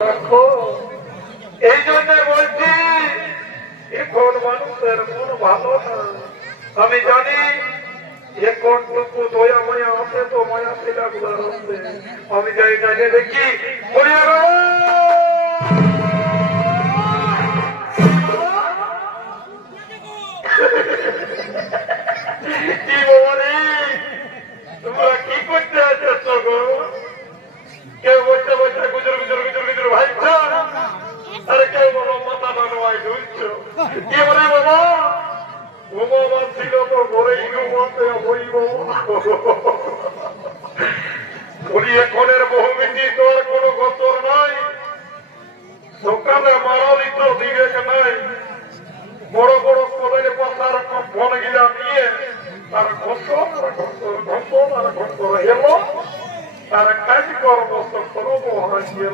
রাখো। এই জন্য বলছি এখন মানুষের মন ভালো না। আমি জানি যে কোনটুকু দয়া মায়া আছে তো মায়া ছিল আমি যাই জানে দেখি কি বলি তোমরা কি করতে আছো গো? কেউ বসে বসে গুজর গুজর গুজর গুজর ভাইছ, আরে কেউ বলো মাথা বানোয়াই ঢুলছো। কি বলে বাবা ঘুমাবার ছিল তো ঘরেই ঘুমাতে হইব। বলি এখনের বহুমিটি তো আর কোনো গোচর নাই, দোকানে মারালি তো বিবেক নাই। বড় বড় কলের পাশার ফোন গিলা নিয়ে তার ঘন্টর এলো তার কাজ কর্ম করবো হারিয়ে